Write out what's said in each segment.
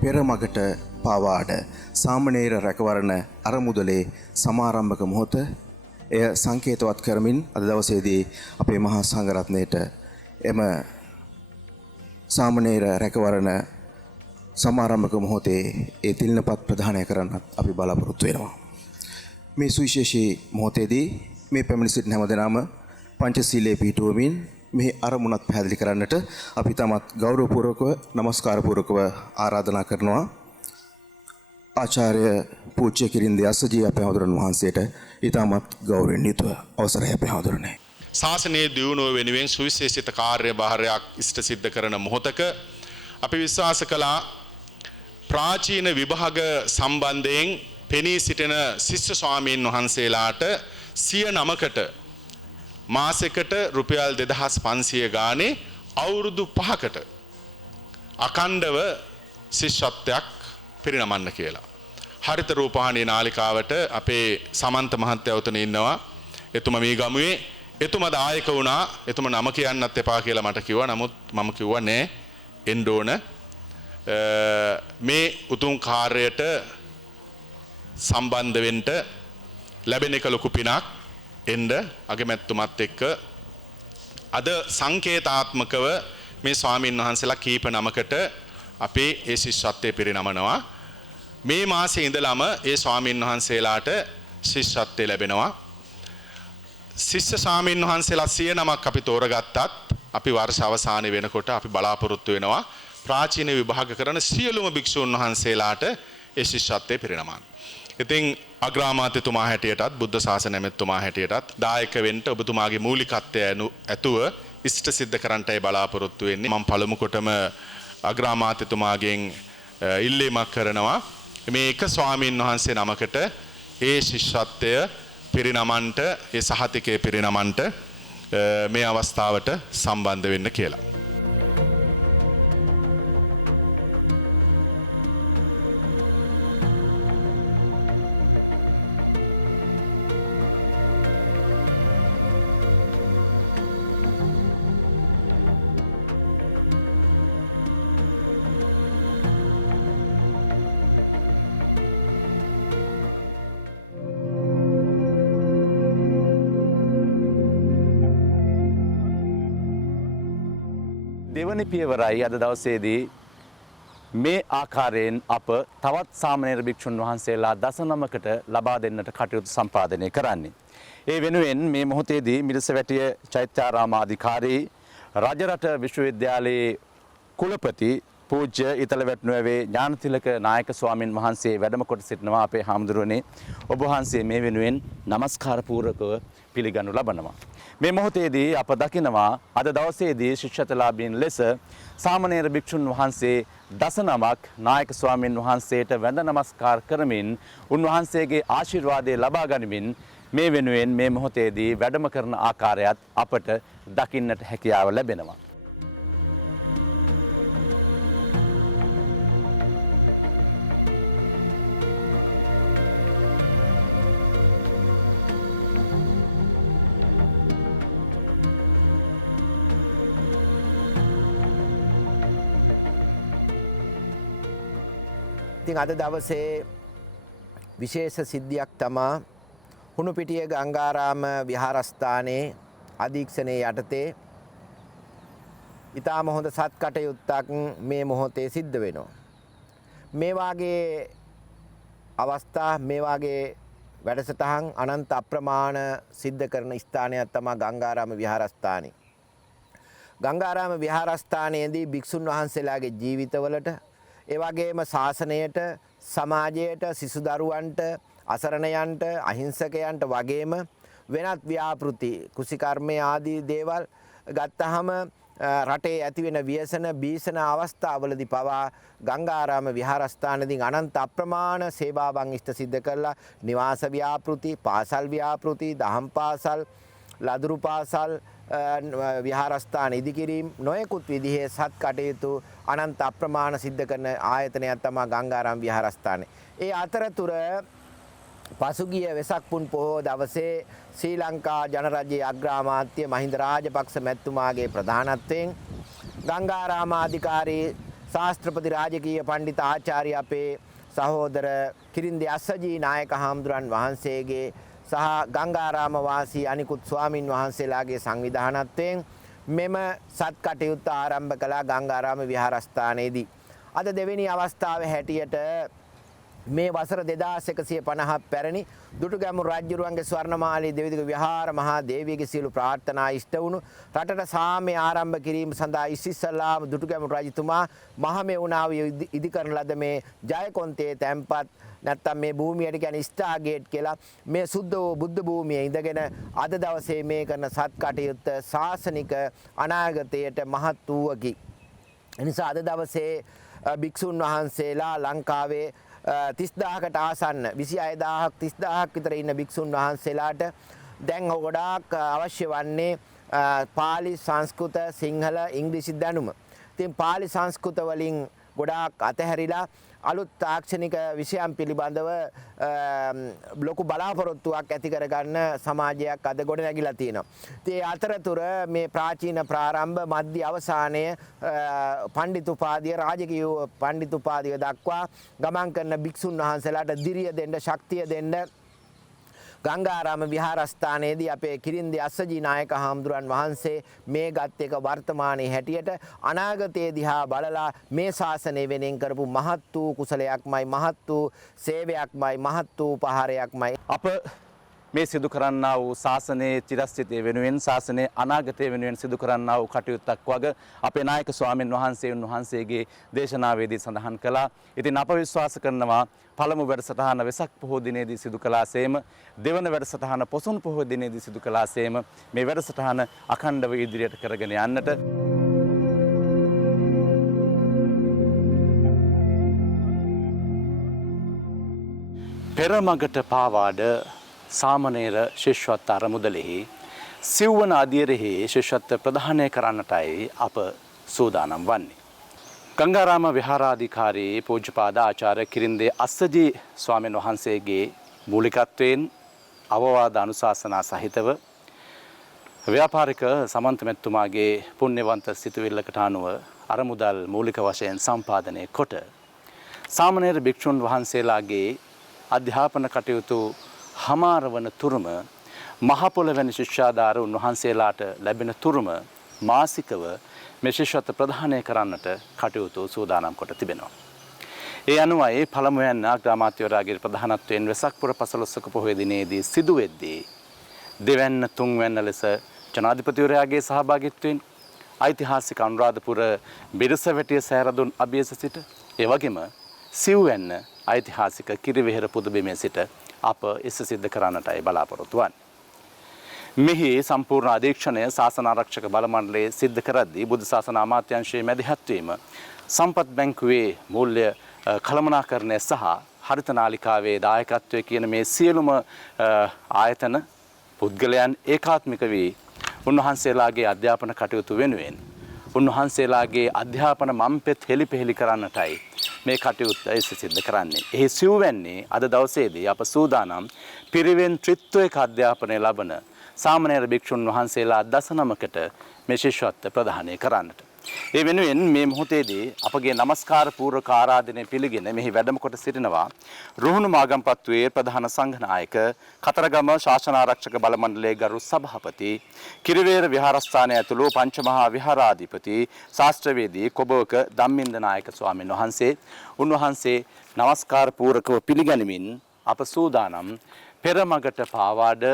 පෙරමගට පාවාඩ සාමණේර රැකවරණ අරමුදලේ සමාරම්භක මොහොත එය සංකේතවත් කරමින් අද දවසේදී අපේ මහා සංඝරත්නයට එම සාමණේර රැකවරණ සමාරම්භක මොහොතේ ඒ තිලිනපත් ප්‍රදානය කරන්නත් අපි බලාපොරොත්තු වෙනවා. මේ සුවිශේෂී මොහොතේදී මේ පැමිණ සිටින හැමදෙනාම පංචශීලයේ පිහිටුවමින් මේ අරමුණත් පැහැදිලි කරන්නට අපි තමත් ගෞරවපූර්වකව නමස්කාරපූර්වකව ආරාධනා කරනවා. ආචාර්ය පූජ්‍ය කිරින්දේ අස්සජී අපේ හඳුරන වහන්සේට ඊටමත් ගෞරවයෙන් යුතුව අවසරයි අපේ හඳුරන්නේ. ශාසනයේ දියුණුව වෙනුවෙන් සුවිශේෂිත කාර්යභාරයක් ඉෂ්ට සිද්ධ කරන මොහොතක අපි විශ්වාස කළා ප්‍රාචීන විභාග සම්බන්ධයෙන් පෙනී සිටින ශිෂ්‍ය ස්වාමීන් වහන්සේලාට 109කට මාසෙකට රුපියල් 2500 ගානේ අවුරුදු 5කට අඛණ්ඩව ශිෂ්‍යත්වයක් පිරිනමන්න කියලා. හරිත රූපවාහිනී නාලිකාවට අපේ සමන්ත මහත්තයා උතන ඉන්නවා. එතුමා මේ ගමුවේ එතුමා දායක වුණා. එතුමා නම කියන්නත් එපා කියලා මට කිව්වා. නමුත් මම කිව්වා නෑ එන්න ඕන. මේ උතුම් කාර්යයට සම්බන්ධ වෙන්න ලැබෙන එක ලොකු පිනක්. එන්න අගමැතිතුමත් එක්ක අද සංකේතාත්මකව මේ ස්වාමීන් වහන්සේලා කීප නමකට අපේ ඒ ශිෂ්‍යත්වයේ පිරිනමනවා. මේ මාසේ ඉඳලම ඒ ස්වාමීන් වහන්සේලාට ශිෂ්‍යත්වය ලැබෙනවා. ශිෂ්‍ය ස්වාමීන් වහන්සේලා 109ක් අපි තෝරගත්තත් අපි වර්ෂ අවසානයේ වෙනකොට අපි බලාපොරොත්තු වෙනවා ප්‍රාචීන විභාග කරන සියලුම භික්ෂුන් වහන්සේලාට ඒ ශිෂ්‍යත්වයේ පිරිනමන්න. ඉතින් අග්‍රාමාත්‍යතුමා හැටියටත් බුද්ධ ශාසන ඇමතිතුමා හැටියටත් දායක වෙන්න ඔබතුමාගේ මූලිකත්වය ඇතුව ඉෂ්ට සිද්ධ කරන්නටයි බලාපොරොත්තු වෙන්නේ. මම පළමු කොටම අග්‍රාමාත්‍යතුමාගෙන් ඉල්ලීමක් කරනවා මේ එක ස්වාමීන් වහන්සේ නමකට ඒ ශිෂ්‍යත්වය පිරිනමන්නට ඒ සහතිකය පිරිනමන්නට මේ අවස්ථාවට සම්බන්ධ වෙන්න කියලා. දෙවනි පියවරයි අද දවසේදී මේ ආකාරයෙන් අප තවත් සාමණේර භික්ෂුන් වහන්සේලා 19කට ලබා දෙන්නට කටයුතු සම්පාදනය කරන්නේ. ඒ වෙනුවෙන් මේ මොහොතේදී මිරිසවැටිය චෛත්‍යාරාමාධිකාරී රජරට විශ්වවිද්‍යාලයේ කුලපති පූජ්‍ය ඉතලවැට්නුවැවේ ඥානතිලක නායක ස්වාමින් වහන්සේ වැඩම කොට සිටිනවා. අපේ හාමුදුරුවනේ ඔබ වහන්සේ මේ වෙනුවෙන් নমස්කාර පූර්වකව පිළිගනු ලබනවා. මේ මොහොතේදී අප දකිනවා අද දවසේදී ශිෂ්‍යත්වලාභීන් ලෙස සාමණේර භික්ෂුන් වහන්සේ 19ක් නායක ස්වාමින් වහන්සේට වැඳ නමස්කාර කරමින් උන්වහන්සේගේ ආශිර්වාදය ලබා ගනිමින් මේ වෙනුවෙන් මේ මොහොතේදී වැඩම කරන ආකාරයත් අපට දකින්නට හැකියාව ලැබෙනවා. අද දවසේ විශේෂ සිද්ධියක් තමා හුණුපිටිය ගංගාරාම විහාරස්ථානයේ අධීක්ෂණයේ යටතේ ඉතාම හොඳ සත්කටයුත්තක් මේ මොහොතේ සිද්ධ වෙනවා. මේ වාගේ අවස්ථා මේ වාගේ වැඩසටහන් අනන්ත අප්‍රමාණ සිද්ධ කරන ස්ථානයක් තමයි ගංගාරාම විහාරස්ථානය. ගංගාරාම විහාරස්ථානයේදී භික්ෂුන් වහන්සේලාගේ ජීවිතවලට ඒ වගේම ශාසනයට සමාජයට සිසු දරුවන්ට අසරණයන්ට අහිංසකයන්ට වගේම වෙනත් ව්‍යාපෘති කුසිකර්මය ආදී දේවල් ගත්තහම රටේ ඇතිවෙන ව්‍යසන බීසන අවස්ථාවලදී පවා ගංගාරාම විහාරස්ථානදී අනන්ත අප්‍රමාණ සේවාවන් ඉෂ්ට සිද්ධ කරලා නිවාස ව්‍යාපෘති පාසල් ව්‍යාපෘති දහම් පාසල් ලදරු පාසල් විහාරස්ථාන ඉදිකිරීම නොයෙකුත් විදිහේ සත් කටයුතු අනන්ත අප්‍රමාණ සිද්ධ කරන ආයතනයක් තමයි ගංගාරාම විහාරස්ථානය. ඒ අතරතුර පසුගිය වෙසක් පුන් පොහෝ දවසේ ශ්‍රී ලංකා ජනරජයේ අග්‍රාමාත්‍ය මහින්ද රාජපක්ෂ මැතිතුමාගේ ප්‍රධානත්වයෙන් ගංගාරාමාධිකාරී ශාස්ත්‍රපති රාජකීය පණ්ඩිත ආචාර්ය අපේ සහෝදර කිරින්දේ අස්සජී නායක හාමුදුරන් වහන්සේගේ සහ ගංගාරාම වාසී අනිකුත් ස්වාමින් වහන්සේලාගේ සංවිධානත්වයෙන් මෙම සත් කටයුත්ත ආරම්භ කළා ගංගාරාම විහාරස්ථානයේදී. අද දෙවෙනි අවස්ථාවේ හැටියට මේ වසර 2150 පැරණි දුටුගැමුණු රජුරුවන්ගේ ස්වර්ණමාලී දෙවිදිග විහාර මහා දේවියගේ සියලු ප්‍රාර්ථනා ඉෂ්ට වුණු රටට සාමය ආරම්භ කිරීම සඳහා ඉස්සෙල්ලාම දුටුගැමුණු රජතුමා මහමෙවුනාව ඉදි කරන ලද මේ ජයකොන්තේ තැන්පත් නැත්තම් මේ භූමියට කියන්නේ ස්ටාර්ගේට් කියලා මේ සුද්ධ වූ බුද්ධ භූමියේ ඉඳගෙන අද දවසේ මේ කරන සත් කටයුත්ත ශාසනික අනාගතයට මහත් වූවකි. එනිසා අද දවසේ භික්ෂුන් වහන්සේලා ලංකාවේ 30000කට ආසන්න 26000ක් 30000ක් විතර ඉන්න භික්ෂුන් වහන්සේලාට දැන් ගොඩාක් අවශ්‍ය වන්නේ පාලි සංස්කෘත සිංහල ඉංග්‍රීසි දැනුම. ඉතින් පාලි සංස්කෘත වලින් ගොඩාක් අතහැරිලා අලුත් තාක්ෂණික විෂයන් පිළිබඳව ලොකු බලාපොරොත්තුවක් ඇති කරගන්න සමාජයක් අද ගොඩ නැගිලා තියෙනවා. ඉතින් අතරතුර මේ ප්‍රාචීන ප්‍රාරම්භ මධ්‍ය අවසානය පණ්ඩිත උපාධිය රාජකීය පණ්ඩිත උපාධිය දක්වා ගමන් කරන භික්ෂුන් වහන්සේලාට ධිරිය දෙන්න ශක්තිය දෙන්න ගංගාරාම විහාරස්ථානයේදී අපේ කිරින්දේ අස්සජී නායක හාමුදුරන් වහන්සේ මේ ගත් එක වර්තමානයේ හැටියට අනාගතයේ දිහා බලලා මේ ශාසනය වෙනෙන් කරපු මහත් වූ කුසලයක්මයි මහත් වූ සේවයක්මයි මහත් වූ උපහාරයක්මයි. අප මේ සිදු කරන්නා වූ ශාසනයේ චිරස්ථිතය වෙනුවෙන් ශාසනයේ අනාගතය වෙනුවෙන් සිදු කරන්නා වූ කටයුත්තක් වග අපේ නායක ස්වාමීන් වහන්සේ උන්වහන්සේගේ දේශනාවේදී සඳහන් කළා. ඉතින් අප විශ්වාස කරනවා පළමු වැඩසටහන වෙසක් පොහෝ දිනේදී සිදු කළාසේම දෙවන වැඩසටහන පොසොන් පොහෝ දිනේදී සිදු කළාසේම මේ වැඩසටහන අඛණ්ඩව ඉදිරියට කරගෙන යන්නට පෙරමගට පාවාඩ සාමණේර ශිෂ්‍යත්ව අරමුදලෙහි සිව්වන අදියරෙහි ශිෂ්‍යත්ව ප්‍රදානය කරන්නටයි අප සූදානම් වන්නේ. ගංගාරාම විහාරාධිකාරී පූජ්‍යපාද ආචාර්ය කිරින්දේ අස්සජී ස්වාමීන් වහන්සේගේ මූලිකත්වයෙන් අවවාද අනුශාසනා සහිතව ව්‍යාපාරික සමන්ත මෙතුමාගේ පුණ්‍යවන්ත සිතුවිල්ලකට අනුව අරමුදල් මූලික වශයෙන් සම්පාදනය කොට සාමණේර භික්ෂුන් වහන්සේලාගේ අධ්‍යාපන කටයුතු හමාර වන තුරුම මහ පොළොවැනි ශිෂ්‍යාධාර උන්වහන්සේලාට ලැබෙන තුරුම මාසිකව මේ ශිෂ්‍යත්ව ප්‍රදානය කරන්නට කටයුතු සූදානම් කොට තිබෙනවා. ඒ අනුවයි පළමුවෙන් අග්‍රාමාත්‍යවරයාගේ ප්‍රධානත්වයෙන් වෙසක් පුර 15 පොහොය දිනේදී සිදු වෙද්දී දෙවැන්න තුන්වැන්න ලෙස ජනාධිපතිවරයාගේ සහභාගීත්වයෙන් ඓතිහාසික අනුරාධපුර බිරසවැටිය සෑරදුන් අභියස සිට ඒ වගේම සිව්වැන්න ඓතිහාසික කිරිවෙහෙර පුදබිමේ සිට අප එස සිද්ධ කරන්නටයි බලාපොරොත්තු වන්නේ. මෙහි සම්පූර්ණ අධීක්ෂණය ශාසන ආරක්ෂක බල මණ්ඩලයේ සිද්ධ කරද්දී බුද්ධ ශාසන අමාත්‍යාංශයේ මැදිහත් වීම සම්පත් බැංකුවේ මූල්‍ය කළමනාකරණය සහ හරිත නාලිකාවේ දායකත්වයේ කියන මේ සියලුම ආයතන පුද්ගලයන් ඒකාත්මික වී උන්වහන්සේලාගේ අධ්‍යාපන කටයුතු වෙනුවෙන් උන්වහන්සේලාගේ අධ්‍යාපන මම්පෙත් හෙළිපෙහෙළි කරන්නටයි මේ කටයුත්ත සිද්ධ කරන්නේ. එහි සිව්වැන්නේ අද දවසේදී අප සූදානම් පිරිවෙන් ත්‍රිත්වයක අධ්‍යාපනය ලබන සාමණේර භික්ෂුන් වහන්සේලා 19කට මේ ශිෂ්‍යත්ව ප්‍රදානය කරන්නට. ඒ වෙනුවෙන් මේ මොහොතේදී අපගේ নমස්කාර පූර්වක ආරාධනය පිළිගෙන මෙහි වැඩම කොට සිටිනවා රුහුණු මාගම්පත්තුවේ ප්‍රධාන සංඝනායක කතරගම ශාසනාරක්ෂක බල මණ්ඩලයේ ගරු සභාපති කිරිවේර විහාරස්ථානය ඇතුළු පංචමහා විහාරාධිපති ශාස්ත්‍රවේදී කොබවක ධම්මින්ද නායක ස්වාමීන් වහන්සේ උන්වහන්සේ নমස්කාර පූර්වකව පිළිගනිමින් අප සූදානම් පෙරමගට පාවාඩ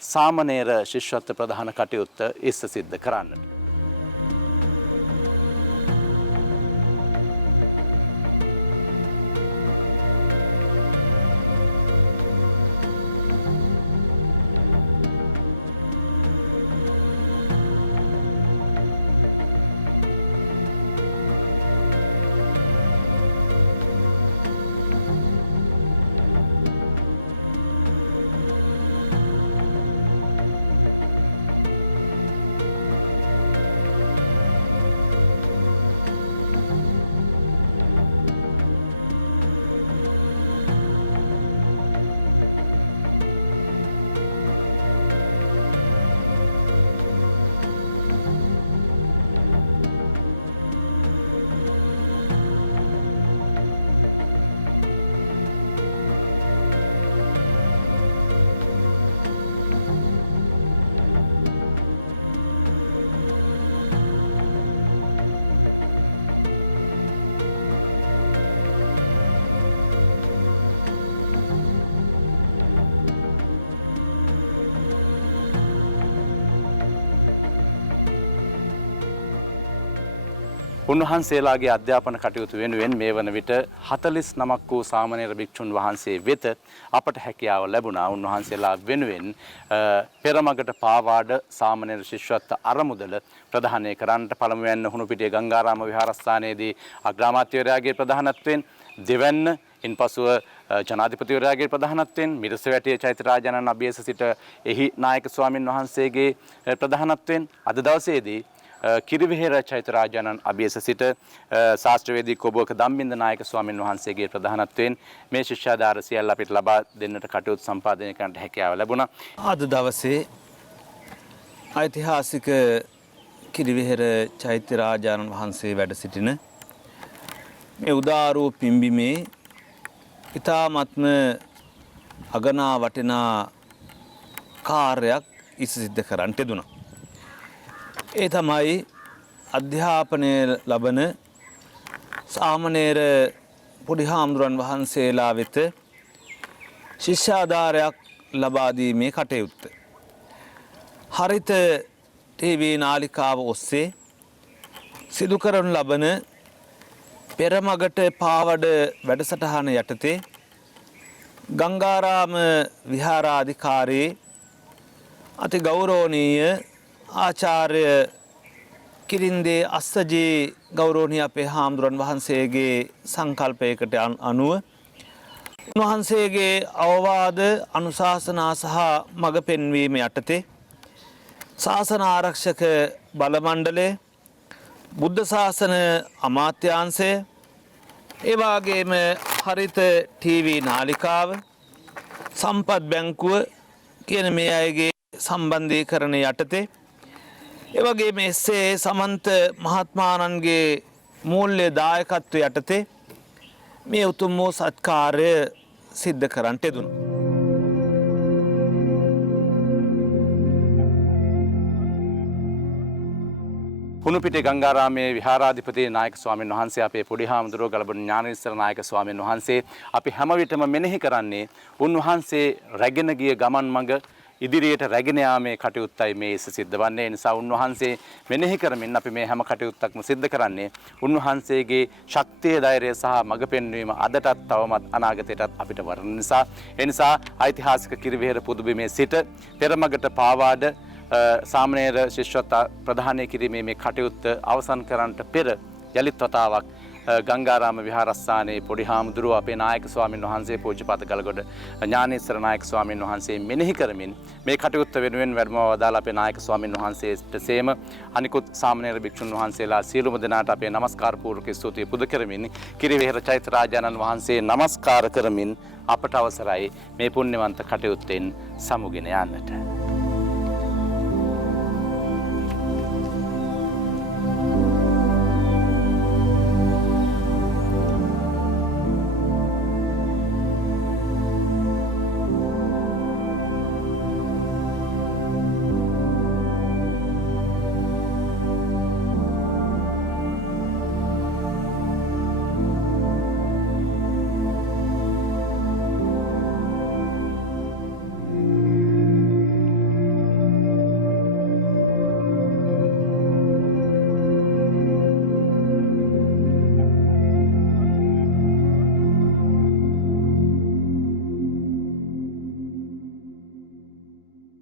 සාමණේර ශිෂ්‍යත්ව ප්‍රදාන කටයුත්ත ඉස්ස සිද්ධ කරන්නට. උන්වහන්සේලාගේ අධ්‍යාපන කටයුතු වෙනුවෙන් මේ වන විට 49ක් වූ සාමණේර භික්ෂුන් වහන්සේ වෙත අපට හැකියාව ලැබුණා. උන්වහන්සේලා වෙනුවෙන් පෙරමගට පාවාඩ සාමණේර ශිෂ්‍යත්ව අරමුදල ප්‍රදානය කරන්නට පළමුවෙන් හුණුපිටිය ගංගාරාම විහාරස්ථානයේදී අග්‍රාමාත්‍යවරයාගේ ප්‍රධානත්වයෙන් දෙවැන්න ඉන්පසුව ජනාධිපතිවරයාගේ ප්‍රධානත්වයෙන් මිරිසවැටිය චෛත්‍යරාජානන් අභියස සිට එහි නායක ස්වාමින් වහන්සේගේ ප්‍රධානත්වයෙන් අද දවසේදී කිරිවෙහෙර චෛත්‍යරාජානන් අභියස සිට ශාස්ත්‍රවේදී කොබුවක ධම්මින්ද නායක ස්වාමින් වහන්සේගේ ප්‍රධානත්වයෙන් මේ ශිෂ්‍යාධාර සියල්ල අපිට ලබා දෙන්නට කටයුතු සම්පාදනය කරන්නට හැකියාව ලැබුණා. අද දවසේ ඓතිහාසික කිරිවෙහෙර චෛත්‍යරාජානන් වහන්සේ වැඩ සිටින මේ උදාරෝ පිම්බිමේ ඉතාමත්ම අගනා වටිනා කාර්යයක් සිද්ධ කරන්නට යෙදුණා. ඒ තමයි අධ්‍යාපනය ලබන සාමණේර පොඩි හාමුදුරන් වහන්සේලා වෙත ශිෂ්‍යාධාරයක් ලබා දීමේ කටයුත්ත. හරිත ටීවී නාලිකාව ඔස්සේ සිදු කරනු ලබන පෙරමගට පාවඩ වැඩසටහන යටතේ ගංගාරාම විහාරාධිකාරී අති ගෞරවනීය ආචාර්ය කිරින්දේ අස්සජී ගෞරවනීය අපේ හාමුදුරන් වහන්සේගේ සංකල්පයකට අනුව උන්වහන්සේගේ අවවාද අනුශාසනා සහ මඟ පෙන්වීම යටතේ ශාසන ආරක්ෂක බල මණ්ඩලය, බුද්ධ ශාසන අමාත්‍යාංශය, ඒ වගේම හරිත ටීවී නාලිකාව, සම්පත් බැංකුව කියන මේ අයගේ සම්බන්ධීකරණය යටතේ ඒ වගේම එස්සේ සමන්ත මහත්මාණන්ගේ මූල්‍ය දායකත්වය යටතේ මේ උතුම් වූ සත්කාරය සිද්ධ කරන්නට යෙදුණා. හුණුපිටිය ගංගාරාමේ විහාරාධිපති නායක ස්වාමීන් වහන්සේ අපේ පොඩි හාමුදුරුවෝ ගලබන ඥානේශ්වර නායක ස්වාමීන් වහන්සේ අපි හැම විටම මෙනෙහි කරන්නේ උන්වහන්සේ රැගෙන ගිය ගමන් මඟ ඉදිරියට රැගෙන යාමේ කටයුත්තයි මේ සිද්ධ වන්නේ. ඒ නිසා උන්වහන්සේ මෙනෙහි කරමින් අපි මේ හැම කටයුත්තක්ම සිද්ධ කරන්නේ උන්වහන්සේගේ ශක්තිය, ධෛර්යය සහ මඟ පෙන්වීම අදටත් තවමත් අනාගතයටත් අපිට වරණ නිසා. ඒ නිසා ඓතිහාසික කිරිවෙහෙර පුදුබිමේ සිට පෙරමගට පාවාඩ සාමණේර ශිෂ්‍යත්ව ප්‍රදානය කිරීමේ මේ කටයුත්ත අවසන් කරන්නට පෙර යලිත් වතාවක් ගංගාරාම විහාරස්ථානයේ පොඩි හාමුදුරුවෝ අපේ නායක ස්වාමීන් වහන්සේ පූජ්‍යපාත ගලගොඩ ඥානේශ්වර නායක ස්වාමීන් වහන්සේ මෙනෙහි කරමින් මේ කටයුත්ත වෙනුවෙන් වැඩම වදාළ අපේ නායක ස්වාමීන් වහන්සේට සේම අනිකුත් සාමණේර භික්ෂුන් වහන්සේලා සියලුම දෙනාට අපේ নমස්කාර පූර්වක ස්තුතිය පුද කරමින් කිරිවෙහෙර චෛත්‍යරාජානන් වහන්සේ নমස්කාර කරමින් අපට අවසරයි මේ පුණ්‍යවන්ත කටයුත්තෙන් සමුගෙන යන්නට.